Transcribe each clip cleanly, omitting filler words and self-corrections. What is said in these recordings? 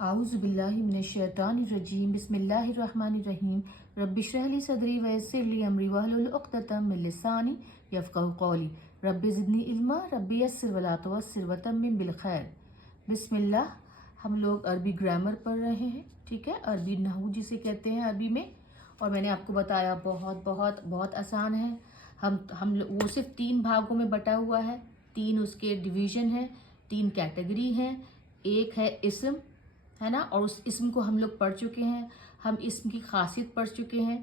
आऊज़ु बिल्लाहि मिनश्शैतानिर्रजीम बिस्मिल्लाहिर्रहमानिर्रहीम रब्बि इश्रह ली सदरी वयस्सिर ली अमरी वहलुल उक़्दतम मिन लिसानी यफ़क़हू क़ौली रब्बि ज़िदनी इल्मा रब्बि यस्सिर वला तुअस्सिर वतम्मिम बिल खैर। बिस्मिल्लाह। हम लोग अरबी ग्रामर पढ़ रहे हैं, ठीक है। अरबी नहू जिसे कहते हैं अरबी में, और मैंने आपको बताया बहुत बहुत बहुत आसान है। वो सिर्फ 3 भागों में बटा हुआ है, 3 उसके डिवीज़न हैं, 3 कैटेगरी हैं। एक है इस्म, है ना, और उस इस्म को हम लोग पढ़ चुके हैं। हम इस्म की खासियत पढ़ चुके हैं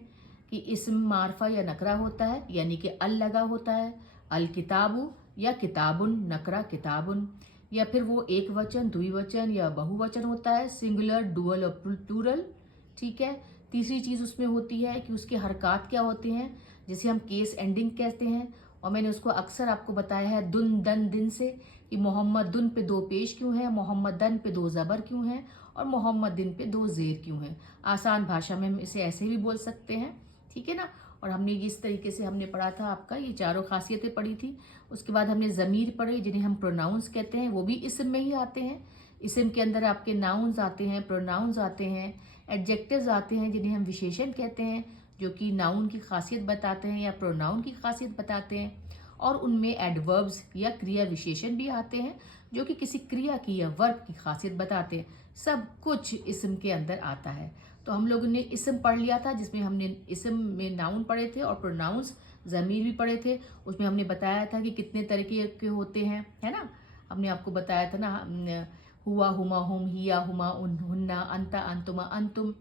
कि इस्म मारफा या नकरा होता है, यानी कि अल लगा होता है। अल किताबु या किताबुन, नकरा किताबुन, या फिर वो एक वचन, द्विवचन या बहुवचन होता है, सिंगुलर, डुअल और प्लूरल, ठीक है। तीसरी चीज़ उसमें होती है कि उसके हरकत क्या होते हैं, जिसे हम केस एंडिंग कहते हैं। और मैंने उसको अक्सर आपको बताया है दुन दन दिन से, कि मोहम्मद दुन पे 2 पेश क्यों है, मोहम्मद दन पे 2 ज़बर क्यों है, और मोहम्मद दिन पे 2 ज़ेर क्यों है। आसान भाषा में हम इसे ऐसे भी बोल सकते हैं, ठीक है ना। और हमने इस तरीके से हमने पढ़ा था, आपका ये चारों खासियतें पढ़ी थी। उसके बाद हमने ज़मीर पढ़े, जिन्हें हम प्रोनाउंस कहते हैं, वो भी इस्म में ही आते हैं। इस्म के अंदर आपके नाउन्स आते हैं, प्रोनाउंस आते हैं, एडजेक्टिव्स आते हैं, जिन्हें हम विशेषण कहते हैं, जो कि नाउन की खासियत बताते हैं या प्रोनाउन की खासियत बताते हैं। और उनमें एडवर्ब्स या क्रिया विशेषण भी आते हैं, जो कि किसी क्रिया की या वर्ब की खासियत बताते हैं। सब कुछ इस्म के अंदर आता है। तो हम लोगों ने इस्म पढ़ लिया था, जिसमें हमने इस्म में नाउन पढ़े थे और प्रोनाउंस ज़मीर भी पढ़े थे। उसमें हमने बताया था कि कितने तरीके के होते हैं, है ना। हमने आपको बताया था ना, हुआ, हुमा, हुम, हिया, हुमा, हुन्ना, अंता, अंतुमा, अंतुम,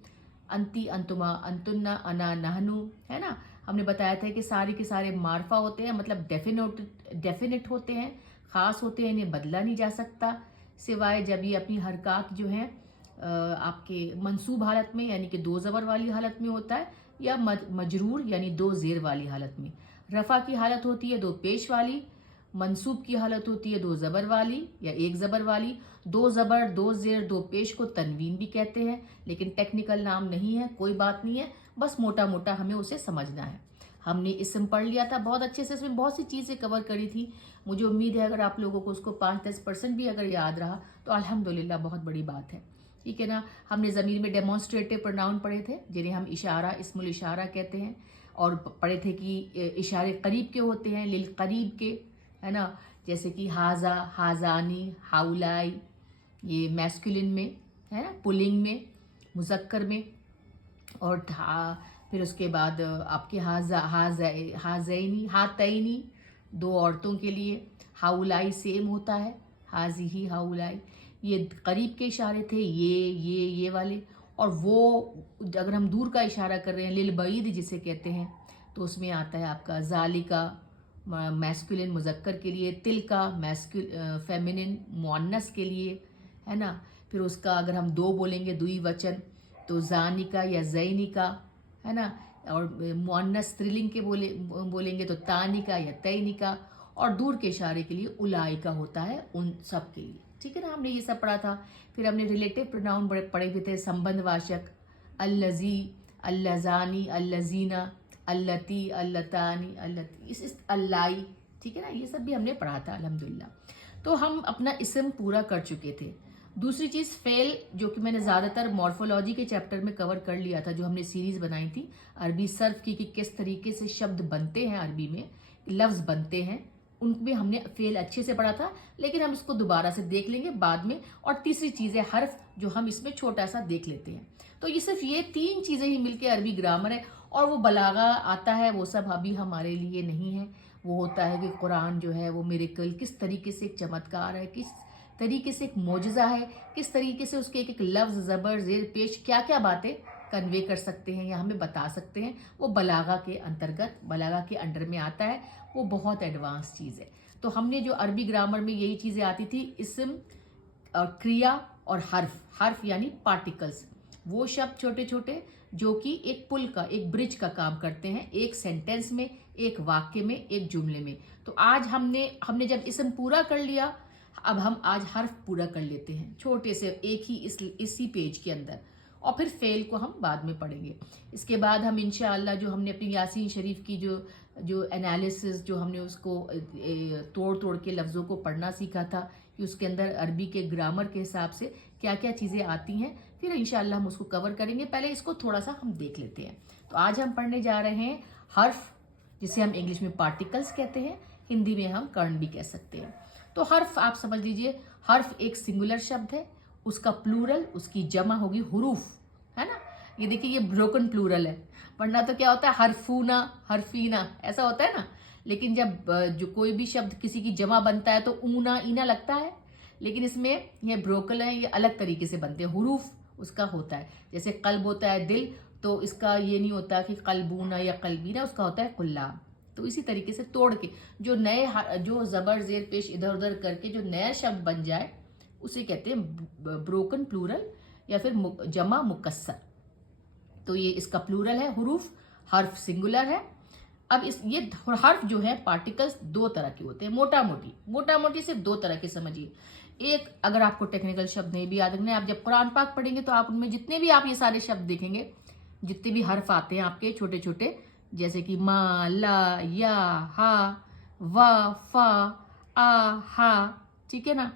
अंती, अंतुमा, अंतुन्ना, अना, नहनु, है ना। हमने बताया था कि सारे के सारे मार्फा होते हैं, मतलब डेफिनेट होते हैं, ख़ास होते हैं, इन्हें बदला नहीं जा सकता, सिवाय जब ये अपनी हरकत जो है आपके मंसूब हालत में, यानी कि 2 ज़बर वाली हालत में होता है, या मजरूर यानी 2 ज़ेर वाली हालत में। रफ़ा की हालत होती है 2 पेश वाली, मंसूब की हालत होती है 2 ज़बर वाली या 1 ज़बर वाली। 2 ज़बर, 2 ज़ेर, 2 पेश को तनवीन भी कहते हैं, लेकिन टेक्निकल नाम नहीं है, कोई बात नहीं है, बस मोटा मोटा हमें उसे समझना है। हमने इस्म पढ़ लिया था बहुत अच्छे से, इसमें बहुत सी चीज़ें कवर करी थी। मुझे उम्मीद है अगर आप लोगों को उसको 5-10% भी अगर याद रहा तो अल्हम्दुलिल्लाह बहुत बड़ी बात है, ठीक है ना। हमने ज़मीर में डेमोन्स्ट्रेटिव प्रोनाउन पढ़े थे, जिन्हें हम इशारा, इस्मुल इशारा कहते हैं, और पढ़े थे कि इशारे करीब के होते हैं, लिल करीब के, है ना। जैसे कि हाजा, हाजानी, हाउलाई, ये मैस्कुलिन में है ना, पुलिंग में, मुज़क्कर में। और फिर उसके बाद आपके हाजैनी, हातैनी 2 औरतों के लिए। हाउलाई सेम होता है, हाजी ही हाउलाई। ये करीब के इशारे थे, ये वाले। और वो अगर हम दूर का इशारा कर रहे हैं, लिल बईद जिसे कहते हैं, तो उसमें आता है आपका जालिका मैस्कुलिन मुज़क्कर के लिए, तिल का फेमिनिन मुअन्नस के लिए, है ना। फिर उसका अगर हम 2 बोलेंगे द्विवचन, तो जानिका या जैनिका, है ना। और मुअन्नस स्त्रीलिंग के बोलेंगे तो तानिका या तैनिका। और दूर के इशारे के लिए उलाइका होता है, उन सब के लिए, ठीक है ना। हमने ये सब पढ़ा था। फिर हमने रिलेटिव प्रोनाउन पढ़े हुए थे, संबंधवाचक, अल्लजी, अल्लजानी, अल्लजीना, अल्लती, अल्लतानी, अल्लती, इस अल्लाई, ठीक है ना। ये सब भी हमने पढ़ा था अल्हम्दुलिल्लाह। तो हम अपना इस्म पूरा कर चुके थे। दूसरी चीज़ फेल, जो कि मैंने ज़्यादातर मॉर्फोलॉजी के चैप्टर में कवर कर लिया था, जो हमने सीरीज़ बनाई थी अरबी सर्फ की, कि किस तरीके से शब्द बनते हैं, अरबी में लफ्ज़ बनते हैं, उनमें हमने फेल अच्छे से पढ़ा था। लेकिन हम इसको दोबारा से देख लेंगे बाद में। और तीसरी चीज़ है हर्फ, जो हम इसमें छोटा सा देख लेते हैं। तो ये सिर्फ ये 3 चीज़ें ही मिलके अरबी ग्रामर है। और वो बलागा आता है, वो सब अभी हमारे लिए नहीं है। वो होता है कि कुरान जो है वो मिरेकल, किस तरीके से एक चमत्कार है, किस तरीके से एक मोजज़ा है, किस तरीके से उसके एक लफ्ज़, ज़बर, ज़ेर, पेश क्या क्या बातें कन्वे कर सकते हैं या हमें बता सकते हैं, वो बलागा के अंतर्गत, बलागा के अंडर में आता है। वो बहुत एडवांस चीज़ है। तो हमने जो अरबी ग्रामर में यही चीज़ें आती थी, इस्म और क्रिया और हर्फ यानी पार्टिकल्स, वो शब्द छोटे छोटे जो कि एक पुल का, एक ब्रिज का काम करते हैं, एक सेंटेंस में, एक वाक्य में, एक जुमले में। तो आज हमने जब इस्म पूरा कर लिया, अब हम आज हर्फ पूरा कर लेते हैं, छोटे से एक ही इसी पेज के अंदर। और फिर फेल को हम बाद में पढ़ेंगे। इसके बाद हम इंशाअल्लाह जो हमने अपनी यासीन शरीफ की जो एनालिसिस, जो हमने उसको तोड़ तोड़ के लफ्ज़ों को पढ़ना सीखा था, कि उसके अंदर अरबी के ग्रामर के हिसाब से क्या क्या चीज़ें आती हैं, फिर इंशाल्लाह हम उसको कवर करेंगे। पहले इसको थोड़ा सा हम देख लेते हैं। तो आज हम पढ़ने जा रहे हैं हर्फ, जिसे हम इंग्लिश में पार्टिकल्स कहते हैं, हिंदी में हम कर्ण भी कह सकते हैं। तो हर्फ आप समझ लीजिए, हर्फ एक सिंगुलर शब्द है, उसका प्लूरल, उसकी जमा होगी हुरूफ, है ना। ये देखिए ये ब्रोकन प्लूरल है, वरना तो क्या होता है हरफूना, हरफीना, ऐसा होता है ना। लेकिन जब जो कोई भी शब्द किसी की जमा बनता है तो ऊना ईना लगता है, लेकिन इसमें ये ब्रोकन है, ये अलग तरीके से बनते हैं, हुरूफ उसका होता है। जैसे कल्ब होता है दिल, तो इसका ये नहीं होता कि कल्बूना या कल्बीना, उसका होता है कुल्लाब। तो इसी तरीके से तोड़ के जो नए, जो जबर जेर पेश इधर उधर करके जो नया शब्द बन जाए उसे कहते हैं ब्रोकन प्लूरल या फिर जमा मुकस्सर। तो ये इसका प्लूरल है हुरूफ, हर्फ सिंगुलर है। अब ये हर्फ जो है पार्टिकल्स दो तरह के होते हैं, मोटा मोटी सिर्फ दो तरह के समझिए। एक, अगर आपको टेक्निकल शब्द नहीं भी याद रखना है, आप जब कुरान पाक पढ़ेंगे तो आप उनमें जितने भी आप ये सारे शब्द देखेंगे, जितने भी हर्फ आते हैं आपके छोटे छोटे, जैसे कि मा, ला, या, हा, वा, फा, आ, हा, ठीक है ना,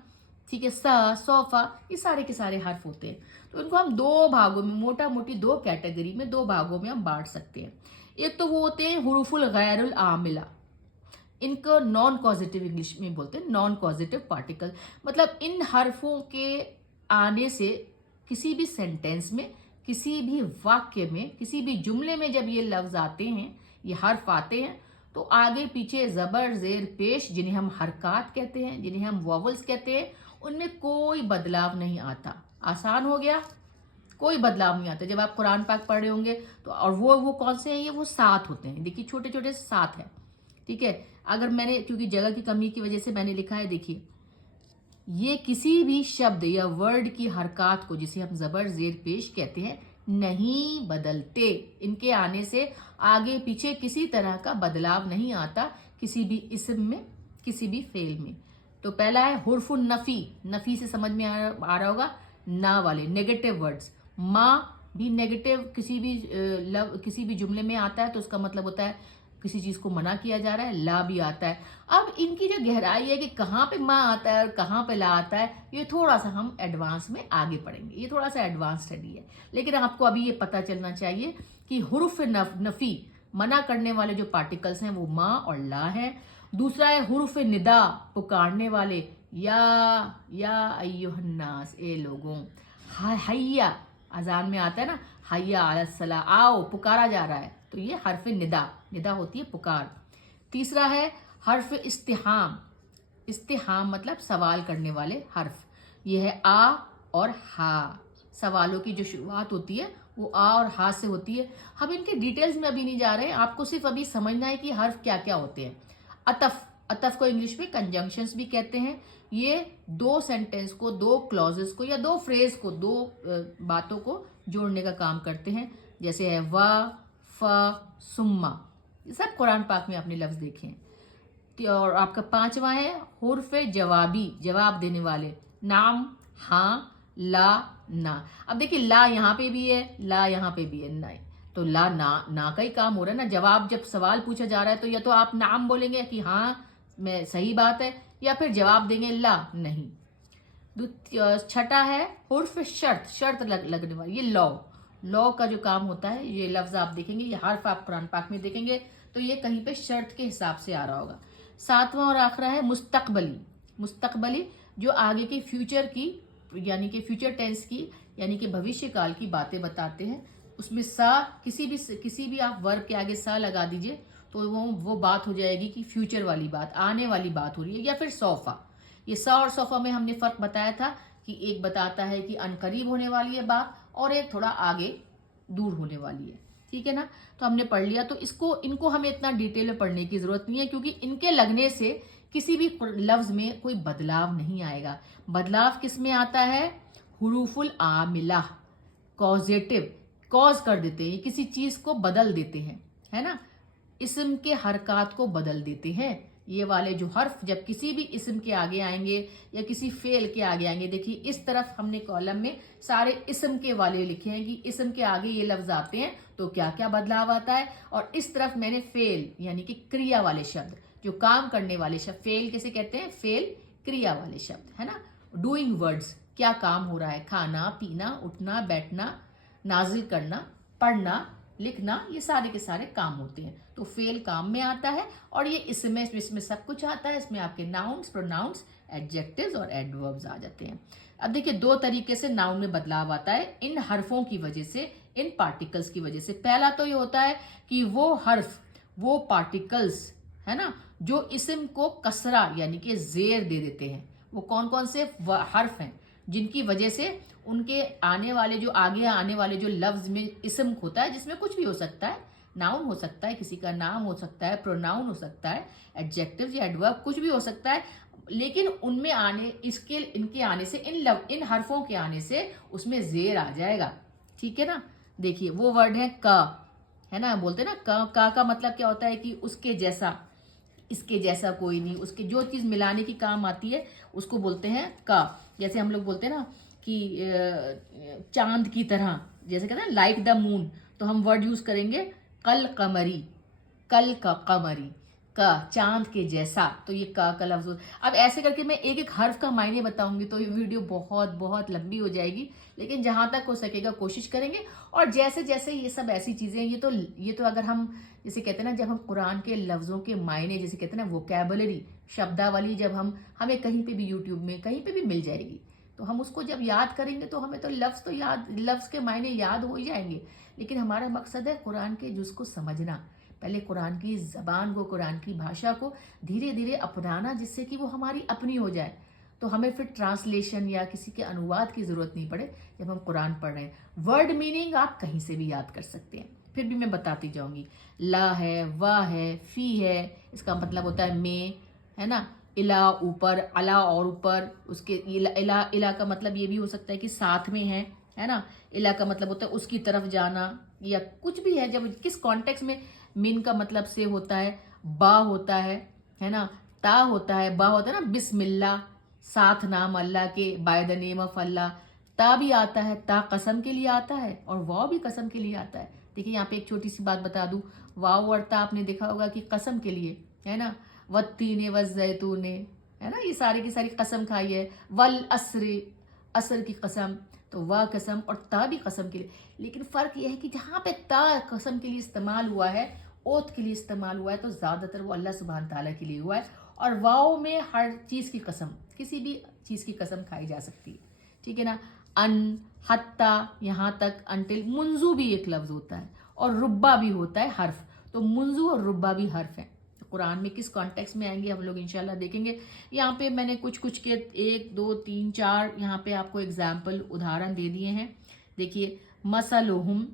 ठीक है, सा, सोफा, ये सारे के सारे हर्फ होते हैं। तो इनको हम दो भागों में, मोटा मोटी दो कैटेगरी में, दो भागों में हम बांट सकते हैं। एक तो वो होते हैं हुरूफुल गैरुल आमिला, इनको नॉन कॉजेटिव इंग्लिश में बोलते हैं, नॉन कॉजेटिव पार्टिकल। मतलब इन हर्फों के आने से किसी भी सेंटेंस में, किसी भी वाक्य में, किसी भी जुमले में जब ये लफ्ज आते हैं, ये हर्फ आते हैं, तो आगे पीछे जबर जेर पेश, जिन्हें हम हरकात कहते हैं, जिन्हें हम वॉवल्स कहते हैं, उनमें कोई बदलाव नहीं आता। आसान हो गया, कोई बदलाव नहीं आता। जब आप कुरान पाक पढ़ रहे होंगे तो, और वो कौन से हैं, ये वो 7 होते हैं, देखिए छोटे छोटे 7 है, ठीक है। अगर मैंने, क्योंकि जगह की कमी की वजह से मैंने लिखा है, देखिए ये किसी भी शब्द या वर्ड की हरकत को, जिसे हम जबर जेर पेश कहते हैं, नहीं बदलते। इनके आने से आगे पीछे किसी तरह का बदलाव नहीं आता, किसी भी इस्म में, किसी भी फेल में। तो पहला है हुर्फुन नफी, नफी से समझ में आ रहा होगा, ना वाले नेगेटिव वर्ड्स। माँ भी नेगेटिव किसी भी जुमले में आता है तो उसका मतलब होता है किसी चीज को मना किया जा रहा है। ला भी आता है। अब इनकी जो गहराई है कि कहाँ पे माँ आता है और कहाँ पे ला आता है, ये थोड़ा सा हम एडवांस में आगे पढ़ेंगे, ये थोड़ा सा एडवांस स्टडी है। लेकिन आपको अभी ये पता चलना चाहिए कि हुर्फ नफी, मना करने वाले जो पार्टिकल्स हैं वो माँ और ला है। दूसरा है हुर्फ निदा, पुकारने वाले, या अय्युहन्नास, ए लोगों। हैया, अजान में आता है ना, हैया अलस्सला, आओ, पुकारा जा रहा है, तो ये हर्फ निदा, निदा होती है पुकार। तीसरा है हर्फ इस्तिहाम, इस्तिहाम मतलब सवाल करने वाले हर्फ, ये है आ और हा। सवालों की जो शुरुआत होती है वो आ और हा से होती है। हम इनके डिटेल्स में अभी नहीं जा रहे हैं, आपको सिर्फ अभी समझना है कि हर्फ क्या क्या होते हैं। अतफ, अतफ को इंग्लिश में कंजंक्शंस भी कहते हैं। ये दो सेंटेंस को, दो क्लॉजेस को या दो फ्रेज को, दो बातों को जोड़ने का काम करते हैं। जैसे है वा, फा, सुम्मा, ये सब कुरान पाक में आपने लफ्ज देखे हैं। और आपका पांचवा है हुर्फ जवाबी, जवाब देने वाले, नाम, हाँ, ला, ना। अब देखिए ला यहाँ पे भी है, ला यहाँ पे भी है, नहीं, तो ला ना का ही काम हो रहा है ना। जवाब, जब सवाल पूछा जा रहा है तो या तो आप नाम बोलेंगे कि हाँ मैं सही बात है, या फिर जवाब देंगे ला, नहीं। छठा है हुर्फ शर्त, शर्त लगने वाली, ये लॉ का जो काम होता है। ये लफ्ज आप देखेंगे, ये हर्फ आप कुरान पाक में देखेंगे तो ये कहीं पे शर्त के हिसाब से आ रहा होगा। सातवां और आखिरा है मुस्तकबली, मुस्तकबली जो आगे की फ्यूचर की, यानी कि फ्यूचर टेंस की, यानी कि भविष्य काल की बातें बताते हैं। उसमें सा, किसी भी आप वर्ब के आगे सा लगा दीजिए तो वो बात हो जाएगी कि फ्यूचर वाली बात, आने वाली बात हो रही है। या फिर सौफा, ये सा और सौफा में हमने फर्क बताया था कि एक बताता है कि अनकरीब होने वाली है बात, और एक थोड़ा आगे दूर होने वाली है, ठीक है ना। तो हमने पढ़ लिया, तो इनको हमें इतना डिटेल में पढ़ने की जरूरत नहीं है, क्योंकि इनके लगने से किसी भी लफ्ज में कोई बदलाव नहीं आएगा। बदलाव किस में आता है, हुरूफुल आमिला, कॉजेटिव, कॉज कर देते हैं, किसी चीज को बदल देते हैं, है ना, इस्म के हरकत को बदल देते हैं। ये वाले जो हर्फ जब किसी भी इस्म के आगे आएंगे या किसी फेल के आगे आएंगे, देखिए इस तरफ हमने कॉलम में सारे इस्म के वाले लिखे हैं कि इस्म के आगे ये लफ्ज आते हैं तो क्या क्या बदलाव आता है। और इस तरफ मैंने फेल, यानी कि क्रिया वाले शब्द, जो काम करने वाले शब्द, फेल किसे कहते हैं, फेल क्रिया वाले शब्द, है ना, डूइंग वर्ड्स, क्या काम हो रहा है, खाना पीना, उठना बैठना, नाजिल करना, पढ़ना, लिखना, ये सारे के सारे काम होते हैं। तो फेल काम में आता है और ये इसमें सब कुछ आता है। इसमें आपके नाउन्स, प्रोनाउंस, एडजेक्टिव्स और एडवर्ब्स आ जाते हैं। अब देखिए दो तरीके से नाउन में बदलाव आता है इन हरफों की वजह से, इन पार्टिकल्स की वजह से। पहला तो ये होता है कि वो हर्फ, वो पार्टिकल्स है ना जो इसम को कसरा यानी कि जेर दे देते हैं। वो कौन कौन से हर्फ हैं जिनकी वजह से उनके आने वाले जो आगे आने वाले जो लफ्ज में इसम होता है, जिसमें कुछ भी हो सकता है, नाउन हो सकता है, किसी का नाम हो सकता है, प्रोनाउन हो सकता है, एडजेक्टिव या एडवर्ब कुछ भी हो सकता है, लेकिन उनमें आने इनके आने से, इन हरफों के आने से उसमें जेर आ जाएगा। ठीक है ना। देखिए वो वर्ड है का, है ना, बोलते हैं ना का मतलब क्या होता है कि उसके जैसा, इसके जैसा कोई नहीं, उसके जो चीज मिलाने की काम आती है उसको बोलते हैं का। जैसे हम लोग बोलते हैं ना कि चांद की तरह, जैसे कहते हैं लाइक द मून, तो हम वर्ड यूज करेंगे कल कमरी, कल का कमरी, का चांद के जैसा। तो ये का लफ्ज। अब ऐसे करके मैं एक एक हर्फ का मायने बताऊंगी तो ये वीडियो बहुत बहुत लंबी हो जाएगी, लेकिन जहां तक हो सकेगा कोशिश करेंगे। और जैसे जैसे ये सब ऐसी चीजें, ये तो अगर हम जैसे कहते हैं ना, जब हम कुरान के लफ्जों के मायने, जैसे कहते हैं ना वोकैबुलरी, शब्दावली, जब हमें कहीं पे भी यूट्यूब में कहीं पे भी मिल जाएगी, तो हम उसको जब याद करेंगे तो हमें तो लफ्ज के मायने याद हो ही जाएंगे। लेकिन हमारा मकसद है कुरान के जुज़ को समझना, पहले कुरान की ज़बान को, कुरान की भाषा को धीरे धीरे अपनाना, जिससे कि वो हमारी अपनी हो जाए। तो हमें फिर ट्रांसलेशन या किसी के अनुवाद की ज़रूरत नहीं पड़े जब हम कुरान पढ़ रहे हैं। वर्ड मीनिंग आप कहीं से भी याद कर सकते हैं, फिर भी मैं बताती जाऊंगी। ला है, वाह है, फी है, इसका मतलब होता है में, है ना। इला ऊपर, अला और ऊपर, उसके इला का मतलब ये भी हो सकता है कि साथ में है ना। इला का मतलब होता है उसकी तरफ जाना, या कुछ भी है जब किस कॉन्टेक्स्ट में। मिन का मतलब से होता है, बा होता है ना, ता होता है, बा होता है ना बिस्मिल्लाह, साथ नाम अल्लाह के, बाय द नेम ऑफ अल्लाह। ता भी आता है, ता कसम के लिए आता है, और वाव भी कसम के लिए आता है। देखिए यहाँ पे एक छोटी सी बात बता दूं, वाव और ता आपने देखा होगा कि कसम के लिए है ना। वत्तीने वज़ैतूने, है ना, ये सारी की सारी कसम खाई है। वल असरे, असर की कसम, तो वाह कसम और ता भी कसम के लिए। लेकिन फर्क यह है कि जहां पे ता कसम के लिए इस्तेमाल हुआ है, ओथ के लिए इस्तेमाल हुआ है, तो ज्यादातर वो अल्लाह सुब्हान ताला के लिए हुआ है। और वाव में हर चीज की कसम, किसी भी चीज की कसम खाई जा सकती है। ठीक है ना। अन, हत्ता, यहाँ तक, अंटिल। मुंजू भी एक लफ्ज होता है और रुब्बा भी होता है हर्फ। तो मुंजू और रुब्बा भी हर्फ है। तो कुरान में किस कॉन्टेक्स्ट में आएंगे हम लोग इंशाल्लाह देखेंगे। यहाँ पे मैंने कुछ कुछ के 1 2 3 4 यहाँ पे आपको एग्जाम्पल उदाहरण दे दिए हैं। देखिए मसलुहुम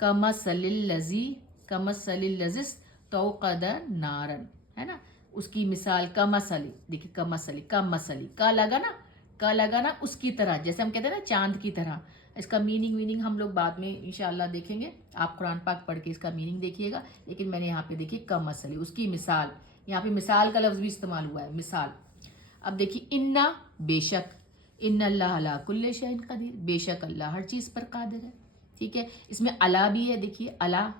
कमसलिल लजी, कमसलिल लजिस तौक़द नारन, है ना। उसकी मिसाल कमसली, देखिए कमसली, कमसली, का लगा ना उसकी तरह, जैसे हम कहते हैं ना चांद की तरह। इसका मीनिंग हम लोग बाद में इंशाल्लाह देखेंगे। आप कुरान पाक पढ़ के इसका मीनिंग देखिएगा। लेकिन मैंने यहाँ पे देखिए कमसली, उसकी मिसाल, यहाँ पे मिसाल का लफ्ज भी इस्तेमाल हुआ है, मिसाल। अब देखिए इन्ना, बेशक, इन्नल्लाह अला कुल्ले शैइन कदीर, बेशक अल्लाह हर चीज पर कादिर है। ठीक है। इसमें अला भी है, देखिए अला,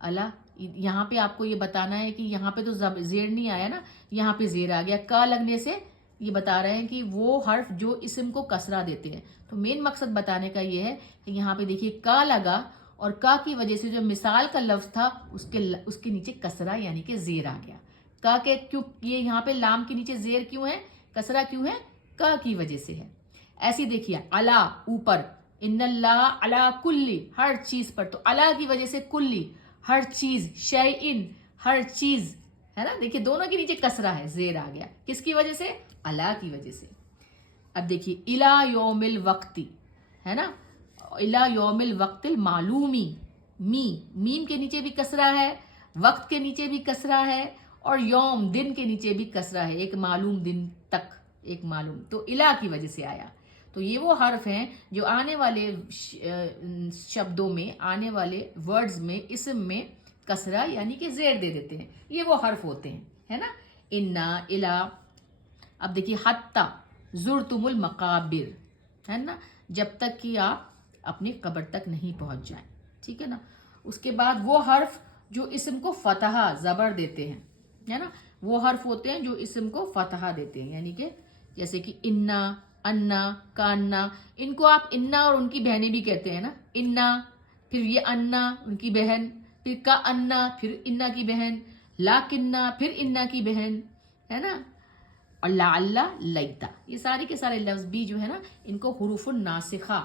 अला। यहाँ पे आपको ये बताना है कि यहाँ पे तो जेर नहीं आया ना, यहाँ पे जेर आ गया। का लगने से ये बता रहे हैं कि वो हर्फ जो इसम को कसरा देते हैं। तो मेन मकसद बताने का ये है कि यहाँ पे देखिए का लगा, और का की वजह से जो मिसाल का लफ्ज था उसके नीचे कसरा यानी कि जेर आ गया। का के क्यों, ये यहाँ पे लाम के नीचे जेर क्यों है, कसरा क्यों है, का की वजह से है। ऐसी देखिए अला ऊपर, इन्नल्लाह अला कुल्ली, हर चीज पर, तो अला की वजह से कुल्ली हर चीज, शैइन हर चीज, है ना। देखिए दोनों के नीचे कसरा है, जेर आ गया, किसकी वजह से, अला की वजह से। अब देखिए इला योमिल वक्ती, है ना, इला योमिल वक्तिल मालूमी, मीम के नीचे भी कसरा है, वक्त के नीचे भी कसरा है, और यौम दिन के नीचे भी कसरा है, एक मालूम दिन तक, एक मालूम, तो इला की वजह से आया। तो ये वो हर्फ हैं जो आने वाले शब्दों में, आने वाले वर्ड्स में, इसम में कसरा यानी कि जेर दे देते हैं। ये वो हर्फ होते हैं, है ना। इन्ना, इला। अब देखिए हत्ता जुर्तुमुल मकाबिर, है ना, जब तक कि आप अपनी कब्र तक नहीं पहुंच जाएं। ठीक है ना। उसके बाद वो हर्फ जो इसम को फतहा, जबर देते हैं, है ना, वो हर्फ होते हैं जो इसम को फतहा देते हैं, यानी कि जैसे कि इन्ना, अन्ना, कान्ना, इनको आप इन्ना और उनकी बहनें भी कहते हैं ना, इन्ना, फिर ये अन्ना उनकी बहन, फिर का अन्ना, फिर इन्ना की बहन, ला किन्ना, फिर इन्ना की बहन, है ना, और लाअल्ला, लैता, ये सारे के सारे लफ्ज भी जो है ना, इनको हुरूफुन नासिखा,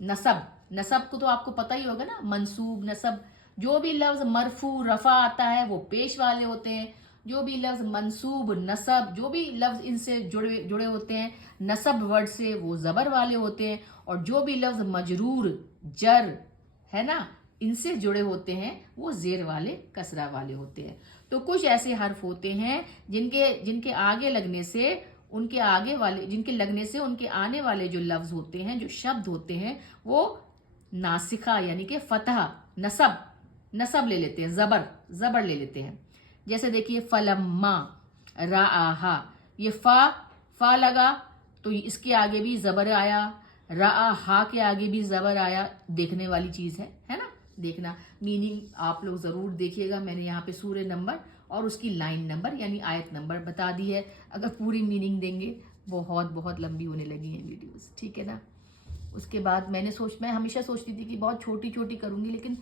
नसब, नसब को तो आपको पता ही होगा ना, मंसूब, नसब, जो भी लफ्ज मरफू रफा आता है वो पेश वाले होते हैं, जो भी लफ्ज मंसूब नसब, जो भी लफ्ज इनसे जुड़े जुड़े होते हैं नसब वर्ड से, वो जबर वाले होते हैं, और जो भी लफ्ज मजरूर, जर, है ना, इनसे जुड़े होते हैं वो जेर वाले, कसरा वाले होते हैं। तो कुछ ऐसे हर्फ होते हैं जिनके जिनके आगे लगने से उनके आगे वाले जिनके लगने से उनके आने वाले जो लफ्ज होते हैं, जो शब्द होते हैं, वो नासिखा यानी कि फतह, नसब, नसब ले लेते हैं, जबर, जबर ले लेते हैं। जैसे देखिए फलम्मा, राहा, ये फा लगा तो इसके आगे भी जबर आया, हा के आगे भी जबर आया, देखने वाली चीज है ना, देखना। मीनिंग आप लोग जरूर देखिएगा, मैंने यहाँ पे सूरह नंबर और उसकी लाइन नंबर यानी आयत नंबर बता दी है। अगर पूरी मीनिंग देंगे बहुत बहुत लंबी होने लगी हैं वीडियोस, ठीक है ना। उसके बाद मैं हमेशा सोचती थी कि बहुत छोटी छोटी करूंगी, लेकिन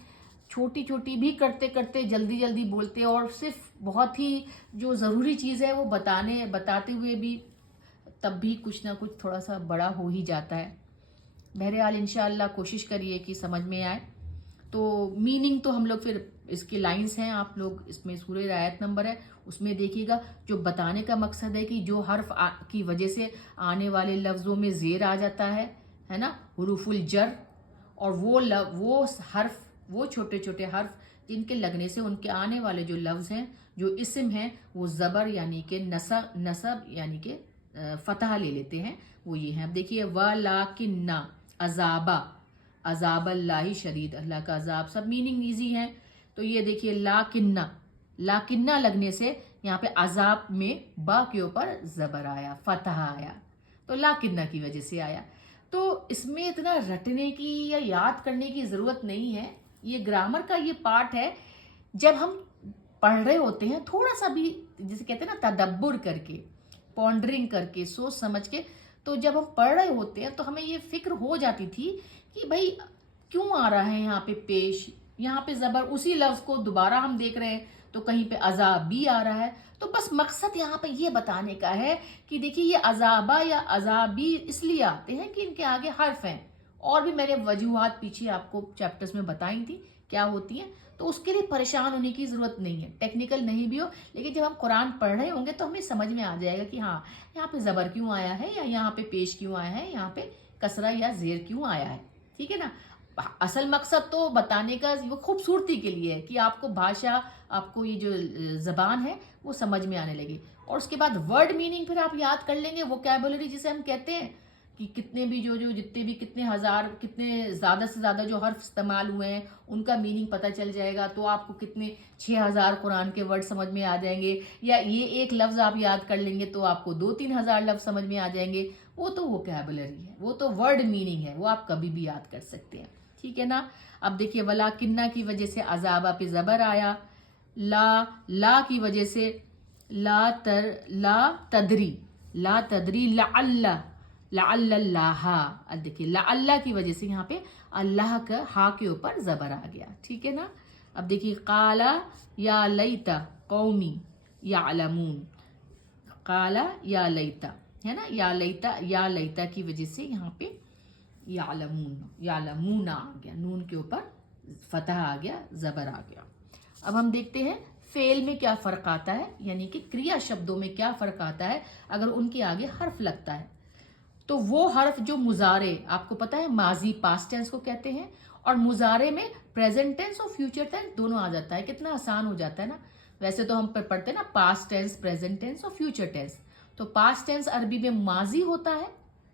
छोटी छोटी भी करते करते जल्दी जल्दी बोलते और सिर्फ बहुत ही जो ज़रूरी चीज़ है वो बताते हुए भी तब भी कुछ ना कुछ थोड़ा सा बड़ा हो ही जाता है। बहरहाल इंशाअल्लाह कोशिश करिए कि समझ में आए। तो मीनिंग तो हम लोग फिर इसके लाइंस हैं, आप लोग इसमें सूरह आयत नंबर है उसमें देखिएगा। जो बताने का मकसद है कि जो हर्फ की वजह से आने वाले लफ्ज़ों में ज़ेर आ जाता है ना, हुरूफुल जर, और वो हर्फ, वो छोटे छोटे हर्फ जिनके लगने से उनके आने वाले जो लफ्ज़ हैं, जो इस्म हैं, वो ज़बर यानी कि नसब यानी कि फतह ले लेते हैं, वो ये हैं। अब देखिए वलाकिन्ना, अजाबा, अजाबल्लाहि शदीद, अल्लाह का अजाब, सब मीनिंग ईजी हैं। तो ये देखिए लाकिन्ना, लाकिन्ना लगने से यहाँ पे अजाब में बा के ऊपर जबर आया, फतह आया, तो लाकिन्ना की वजह से आया। तो इसमें इतना रटने की या याद करने की जरूरत नहीं है, ये ग्रामर का ये पार्ट है। जब हम पढ़ रहे होते हैं थोड़ा सा भी, जिसे कहते हैं ना तदब्बुर करके, पॉन्डरिंग करके, सोच समझ के, तो जब हम पढ़ रहे होते हैं तो हमें ये फिक्र हो जाती थी कि भाई क्यों आ रहा है यहाँ पे पेश, यहाँ पे जबर, उसी लफ्ज को दोबारा हम देख रहे हैं तो कहीं पे अजाब भी आ रहा है। तो बस मकसद यहाँ पे ये बताने का है कि देखिए ये अजाबा या अजाबी इसलिए आते हैं कि इनके आगे हर्फ हैं, और भी मैंने वजूहात पीछे आपको चैप्टर्स में बताई थी क्या होती हैं, तो उसके लिए परेशान होने की जरूरत नहीं है, टेक्निकल नहीं भी हो, लेकिन जब हम कुरान पढ़ रहे होंगे तो हमें समझ में आ जाएगा कि हाँ यहाँ पे जबर क्यों आया है, या यहाँ पे पेश क्यों आया है, यहाँ पे कसरा या जेर क्यों आया है, ठीक है ना। असल मकसद तो बताने का वो खूबसूरती के लिए है कि आपको भाषा, आपको ये जो जबान है वो समझ में आने लगी, और उसके बाद वर्ड मीनिंग फिर आप याद कर लेंगे, वोकैबुलरी जिसे हम कहते हैं कि कितने भी जो जितने भी कितने हजार, कितने ज़्यादा से ज़्यादा जो हर्फ इस्तेमाल हुए हैं उनका मीनिंग पता चल जाएगा। तो आपको कितने 6000 कुरान के वर्ड समझ में आ जाएंगे, या ये एक लफ्ज़ आप याद कर लेंगे तो आपको 2-3 हज़ार लफ्ज़ समझ में आ जाएंगे। वो तो वोकैबुलरी है, वो तो वर्ड मीनिंग है, वो आप कभी भी याद कर सकते हैं, ठीक है ना। अब देखिए वलाकिन्ना की वजह से अजाबा पे जबर आया, ला की वजह से ला तदरी, लाअल्लाह, देखिए लाअल्लाह की वजह से यहाँ पे अल्लाह का हा के ऊपर जबर आ गया, ठीक है ना। अब देखिए काला या लैता कौमी यालमून, काला या लैता, है ना, या लैता की वजह से यहाँ पे यालमून आ गया, नून के ऊपर फतह आ गया, जबर आ गया। अब हम देखते हैं फेल में क्या फर्क आता है, यानी कि क्रिया शब्दों में क्या फर्क आता है अगर उनके आगे हर्फ लगता है। तो वो हर्फ जो मुजारे, आपको पता है माजी पास्ट टेंस को कहते हैं, और मुजारे में प्रेजेंट टेंस और फ्यूचर टेंस दोनों आ जाता है, कितना आसान हो जाता है ना। वैसे तो हम पढ़ते हैं ना पास्ट टेंस, प्रेजेंट टेंस और फ्यूचर टेंस। तो पास्ट टेंस अरबी में माजी होता है,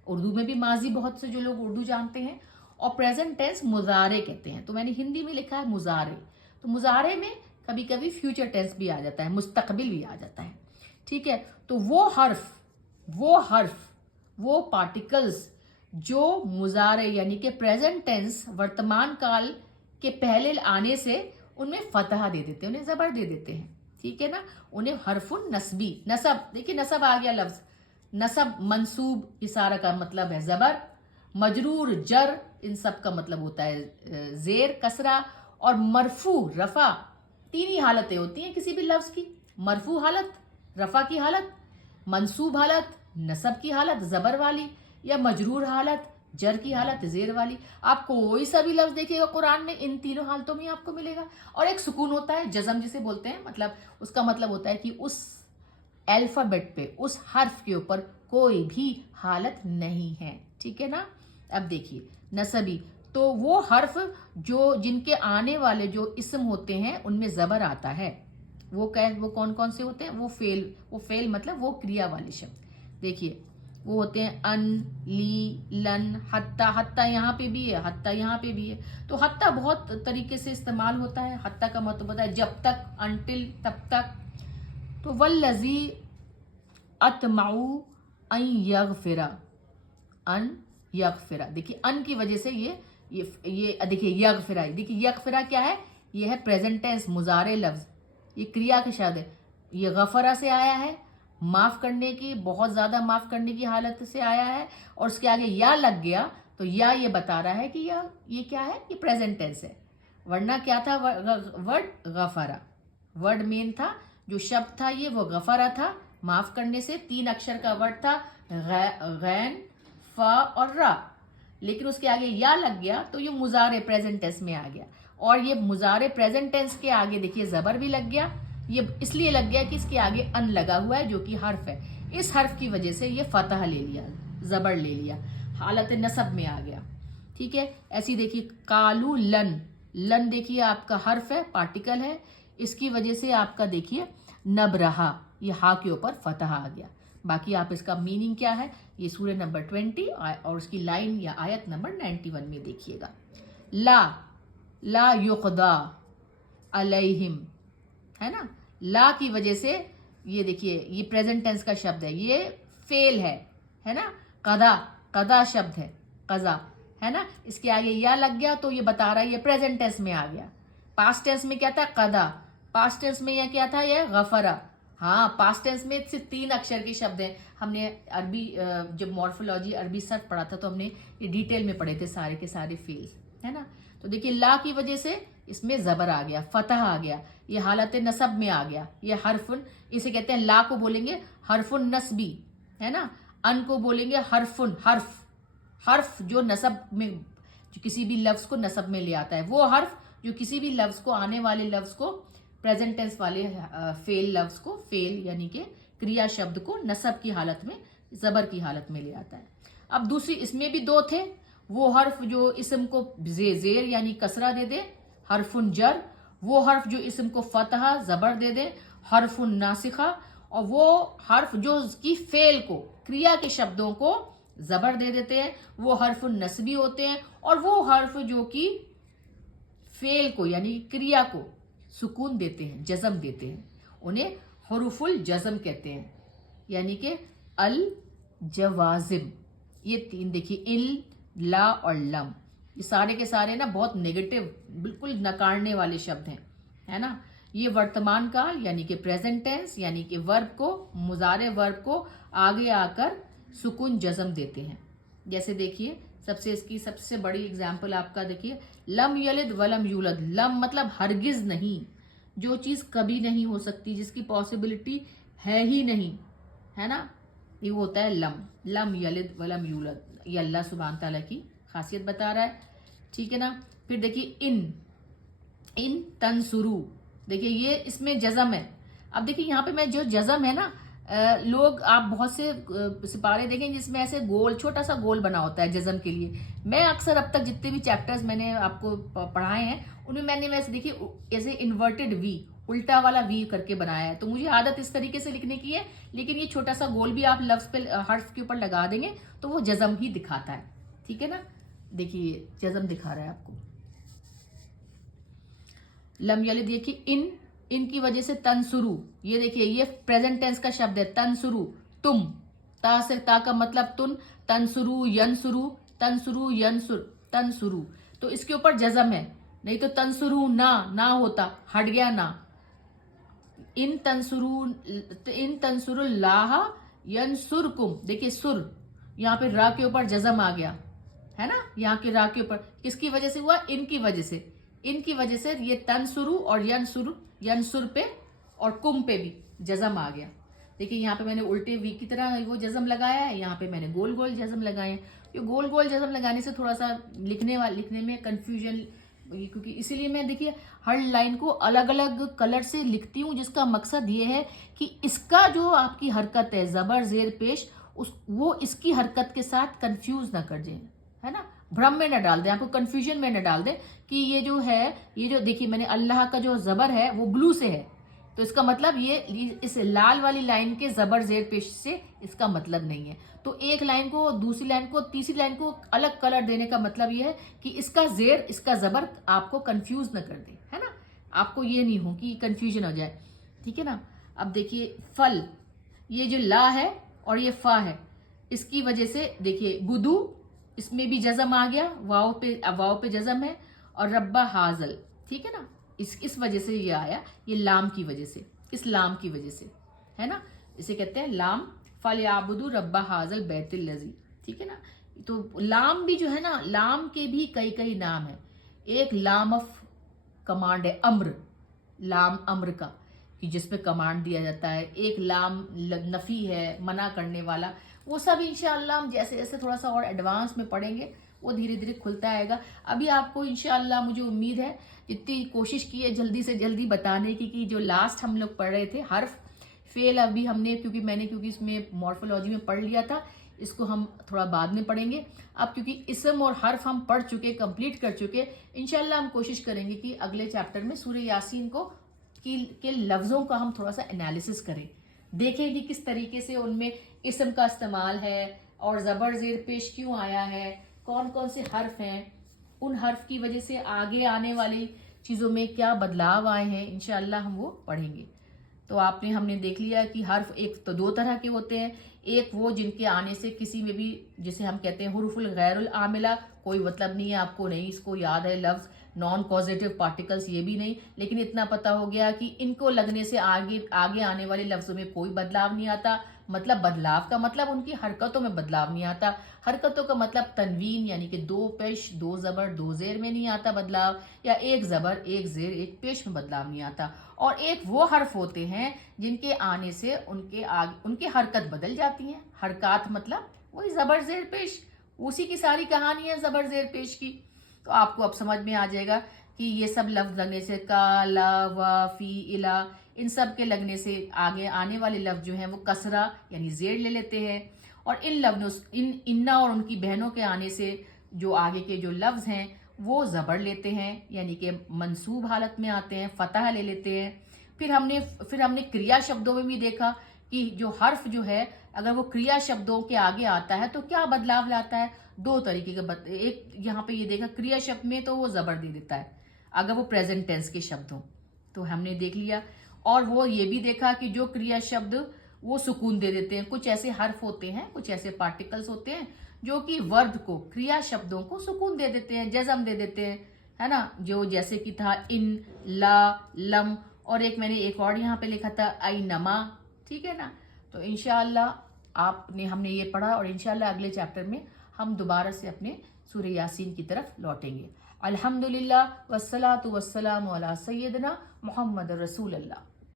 उर्दू में भी माजी, बहुत से जो लोग उर्दू जानते हैं, और प्रेजेंट टेंस मुजारे कहते हैं। तो मैंने हिंदी में लिखा है मुजारे, तो मुजारे में कभी कभी फ्यूचर टेंस भी आ जाता है, मुस्तकबिल भी आ जाता है, ठीक है। तो वो पार्टिकल्स जो मुजारे यानी कि प्रेजेंट टेंस, वर्तमान काल के पहले आने से उनमें फतह दे देते हैं, उन्हें जबर दे देते हैं, ठीक है ना। उन्हें हरफुन नस्बी, नसब, देखिए नसब आ गया लफ्ज, नसब मंसूब ये सारा का मतलब है ज़बर, मजरूर जर इन सब का मतलब होता है ज़ेर कसरा, और मरफू रफ़ा। तीन ही हालतें होती हैं किसी भी लफ्ज़ की, मरफू हालत, रफ़ा की हालत, मंसूब हालत, नसब की हालत ज़बर वाली, या मजरूर हालत, जर की हालत ज़ेर वाली। आप कोई सा भी लफ्ज़ देखिएगा कुरान में इन तीनों हालतों में आपको मिलेगा। और एक सुकून होता है जज़म जिसे बोलते हैं, मतलब उसका मतलब होता है कि उस अल्फ़ाबेट पे, उस हर्फ के ऊपर कोई भी हालत नहीं है, ठीक है ना। अब देखिए नसबी, तो वो हर्फ जो जिनके आने वाले जो इस्म होते हैं उनमें ज़बर आता है, वो कौन कौन से होते हैं, वो फेल मतलब वो क्रिया वाले शब्द। देखिए वो होते हैं अन, ली, लन, हत्ता। हत्ता यहाँ पे भी है, हत्ता यहाँ पे भी है। तो हत्ता बहुत तरीके से इस्तेमाल होता है। हत्ता का मतलब होता है जब तक, अनटिल, तब तक। तो वल्लज़ी अतमाऊ अन यगफिरा, अन यगफिरा, देखिए अन की वजह से ये देखिए यगफिरा, देखिए यगफिरा क्या है, ये है प्रेजेंट टेंस मुजारे लफ्ज, ये क्रिया के शब्द है। ये गफरा से आया है, माफ करने की, बहुत ज्यादा माफ करने की हालत से आया है, और उसके आगे या लग गया तो या ये बता रहा है कि ये क्या है, ये प्रेजेंट टेंस है। वरना क्या था, वर्ड गफरा, वर्ड मेन था, जो शब्द था ये वो गफरा था, माफ करने से। 3 अक्षर का वर्ड था, गैन, फा और रा, लेकिन उसके आगे या लग गया तो ये मुजारे प्रेजेंट टेंस में आ गया। और ये मुजारे प्रेजेंट टेंस के आगे देखिए जबर भी लग गया, ये इसलिए लग गया कि इसके आगे अन लगा हुआ है जो कि हर्फ है। इस हर्फ की वजह से ये फतह ले लिया, जबर ले लिया, हालत नसब में आ गया, ठीक है। ऐसी देखिए कालू लन, लन देखिए आपका हर्फ है, पार्टिकल है, इसकी वजह से आपका देखिए नब रहा, ये हा के ऊपर फतह आ गया। बाकी आप इसका मीनिंग क्या है ये सूरह नंबर 20 और उसकी लाइन या आयत नंबर 91 में देखिएगा। ला युक़दा अलैहिम, है ना। ला की वजह से ये देखिए ये प्रेजेंट टेंस का शब्द है, ये फेल है ना। कदा, कदा शब्द है, कजा, है ना। इसके आगे या लग गया तो ये बता रहा है ये प्रेजेंट टेंस में आ गया। पास्ट टेंस में क्या था, कदा। पास्ट टेंस में यह क्या था, ये गफरा। हाँ, पास्ट टेंस में सिर्फ 3 अक्षर के शब्द हैं। हमने अरबी जब मॉर्फोलॉजी अरबी सर्फ पढ़ा था तो हमने ये डिटेल में पढ़े थे सारे के सारे फेल्स, है ना। तो देखिए ला की वजह से इसमें जबर आ गया, फतह आ गया, ये हालत नसब में आ गया, ये हरफुन, इसे कहते हैं, ला को बोलेंगे हरफुन नसबी, है ना। अन को बोलेंगे हरफुन, हर्फ, हर्फ जो नसब में, जो किसी भी लफ्ज को नसब में ले आता है, वो हर्फ जो किसी भी लफ्ज को, आने वाले लफ्ज को, प्रेजेंट टेंस वाले फेल लफ्ज को, फेल यानी कि क्रिया शब्द को नसब की हालत में, जबर की हालत में ले आता है। अब दूसरी, इसमें भी 2 थे, वो हर्फ जो इसम को जेर यानी कसरा दे दे, हरफुन जर, वो हर्फ जो इसम को फतहा जबर दे दे, हरफुन नासिखा, और वो हर्फ जो उसकी फेल को, क्रिया के शब्दों को जबर दे देते हैं, वो हरफुन नस्बी होते हैं। और वो हर्फ जो कि फेल को यानी क्रिया को सुकून देते हैं, जज़म देते हैं, उन्हें हुरूफुल जज़म कहते हैं, यानी कि अल जवाजिम। ये 3 देखिए, इल, ला और लम, ये सारे के सारे ना बहुत नेगेटिव, बिल्कुल नकारने वाले शब्द हैं, है ना। ये वर्तमान काल यानी कि प्रेजेंट टेंस यानी कि वर्ब को, मुजारे वर्ब को आगे आकर सुकून जज़म देते हैं। जैसे देखिए इसकी सबसे बड़ी एग्जाम्पल आपका देखिए, लम यलिद वलम यूलद। लम मतलब हरगिज नहीं, जो चीज कभी नहीं हो सकती, जिसकी पॉसिबिलिटी है ही नहीं, है ना, ये होता है लम। लम यलिद वलम यूलद, ये अल्लाह सुब्हान तआला की खासियत बता रहा है, ठीक है ना। फिर देखिए इन तंसुरू, देखिए ये इसमें जज़म है। अब देखिए यहाँ पे मैं जो जज़म है ना, लोग आप बहुत से सिपारे देखें जिसमें ऐसे गोल, छोटा सा गोल बना होता है जज़म के लिए। मैं अक्सर अब तक जितने भी चैप्टर्स मैंने आपको पढ़ाए हैं उनमें मैंने वैसे देखिए ऐसे इन्वर्टेड वी, उल्टा वाला वी करके बनाया है, तो मुझे आदत इस तरीके से लिखने की है। लेकिन ये छोटा सा गोल भी आप लफ्ज पे, हर्फ के ऊपर लगा देंगे तो वो जज़म ही दिखाता है, ठीक है ना। देखिए जज़म दिखा रहा है आपको। लम यलिद, देखिए इन की वजह से तंसुरू, ये देखिए ये प्रेजेंट टेंस का शब्द है, तंसुरू, तुम, ता से, ता का मतलब तुम, तंसुरू यंसुरू, तंसुरू यंसुर, तंसुरू, तो इसके ऊपर जज़म है, नहीं तो तंसुरू ना होता, हट गया ना। इन तंसुरुल्लाह यंसुरकुम, देखिए सुर यहाँ पे रा के ऊपर जज़म आ गया है ना, यहाँ के रा के ऊपर किसकी वजह से हुआ, इनकी वजह से, इनकी वजह से ये तनसुरु और यंसुरु, यंसुर पे और कुम पे भी जज़म आ गया। देखिए यहाँ पे मैंने उल्टे वी की तरह वो जज़म लगाया है, यहाँ पे मैंने गोल गोल जज़म लगाए हैं। ये गोल गोल जज़म लगाने से थोड़ा सा लिखने में कंफ्यूजन, क्योंकि इसीलिए मैं देखिए हर लाइन को अलग अलग कलर से लिखती हूँ, जिसका मकसद ये है कि इसका जो आपकी हरकत है ज़बर ज़ेर पेश, वो इसकी हरकत के साथ कंफ्यूज ना कर जाए, है ना, भ्रम में न डाल दें, आपको कंफ्यूजन में न डाल दें कि ये जो देखिए मैंने अल्लाह का जो ज़बर है वो ब्लू से है, तो इसका मतलब ये इस लाल वाली लाइन के ज़बर ज़ेर पेश से इसका मतलब नहीं है। तो एक लाइन को, दूसरी लाइन को, तीसरी लाइन को अलग कलर देने का मतलब ये है कि इसका ज़ेर, इसका ज़बर आपको कंफ्यूज न कर दे, है ना, आपको ये नहीं हो कि कंफ्यूजन हो जाए, ठीक है ना। अब देखिए फल, ये जो ला है और ये फा है, इसकी वजह से देखिए गुदू, इसमें भी जज़म आ गया, वाव पे जज़म है, और रब्बा हाजल, ठीक है ना, इस वजह से ये आया, ये लाम की वजह से, इस लाम की वजह से, है ना, इसे कहते हैं लाम, फल याबुदू रब्बा हाजल बैतिल लजी, ठीक है ना। तो लाम भी जो है ना, लाम के भी कई नाम है। एक लाम ऑफ कमांड है, अम्र, लाम अम्र का, कि जिसमें कमांड दिया जाता है। एक लाम नफी है, मना करने वाला। वो सब इंशाअल्लाह हम जैसे जैसे थोड़ा सा और एडवांस में पढ़ेंगे वो धीरे धीरे खुलता आएगा। अभी आपको इंशाअल्लाह मुझे उम्मीद है, जितनी कोशिश की है जल्दी से जल्दी बताने की, कि जो लास्ट हम लोग पढ़ रहे थे हर्फ फेल, अभी हमने क्योंकि इसमें मॉर्फोलॉजी में पढ़ लिया था, इसको हम थोड़ा बाद में पढ़ेंगे। अब क्योंकि इसम और हर्फ हम पढ़ चुके, कंप्लीट कर चुके, इंशाल्लाह हम कोशिश करेंगे कि अगले चैप्टर में सूरह यासीन के लफ्ज़ों का हम थोड़ा सा एनालिसिस करें, देखें कि किस तरीके से उनमें इसम का इस्तेमाल है और ज़बर ज़ेर पेश क्यों आया है, कौन कौन से हर्फ हैं, उन हर्फ की वजह से आगे आने वाली चीज़ों में क्या बदलाव आए हैं, इंशाअल्लाह हम वो पढ़ेंगे। तो हमने देख लिया कि हर्फ एक तो दो तरह के होते हैं, एक वो जिनके आने से किसी में भी, जिसे हम कहते हैं हुरूफुल गैरुल आमिला, कोई मतलब नहीं है आपको, नहीं इसको याद है लफ्ज़, नॉन पॉजिटिव पार्टिकल्स ये भी नहीं, लेकिन इतना पता हो गया कि इनको लगने से आगे आने वाले लफ्ज़ों में कोई बदलाव नहीं आता। मतलब बदलाव का मतलब उनकी हरकतों में बदलाव नहीं आता। हरकतों का मतलब तनवीन, यानी कि दो पेश दो ज़बर दो ज़ेर में नहीं आता बदलाव, या एक ज़बर एक ज़ेर एक पेश में बदलाव नहीं आता। और एक वो हर्फ होते हैं जिनके आने से उनकी हरकत बदल जाती है। हरकत मतलब वही ज़बर ज़ेर पेश, उसी की सारी कहानी है ज़बर ज़ेर पेश की। तो आपको अब समझ में आ जाएगा कि ये सब लफ्ज़ लगने से, का, ला, वा, फी, इला, इन सब के लगने से आगे आने वाले लफ्ज़ जो हैं वो कसरा यानी ज़ेर ले लेते हैं। और इन लफ्ज़ों इन्ना और उनकी बहनों के आने से जो आगे के जो लफ्ज़ हैं वो ज़बर लेते हैं, यानी कि मंसूब हालत में आते हैं, फतह ले लेते हैं। फिर हमने क्रिया शब्दों में भी देखा कि जो हर्फ जो है अगर वो क्रिया शब्दों के आगे आता है तो क्या बदलाव लाता है। दो तरीके के एक यहाँ पे ये देखा, क्रिया शब्द में तो वो ज़बर दे देता है अगर वो प्रेजेंट टेंस के शब्द हो, तो हमने देख लिया। और वो ये भी देखा कि जो क्रिया शब्द वो सुकून दे देते हैं। कुछ ऐसे हर्फ होते हैं, कुछ ऐसे पार्टिकल्स होते हैं जो कि वर्ब को, क्रिया शब्दों को सुकून दे देते हैं, जज़म दे देते हैं, है ना, जो जैसे कि था इन, ला, लम, और मैंने एक और यहाँ पे लिखा था आई नमा, ठीक है ना। तो इंशाअल्लाह हमने ये पढ़ा, और इंशाअल्लाह अगले चैप्टर में हम दोबारा से अपने सूरह यासीन की तरफ लौटेंगे। अल्हम्दुलिल्लाह वस्सलातु वस्सलामु अला सय्यदना मुहम्मद रसूलुल्लाह।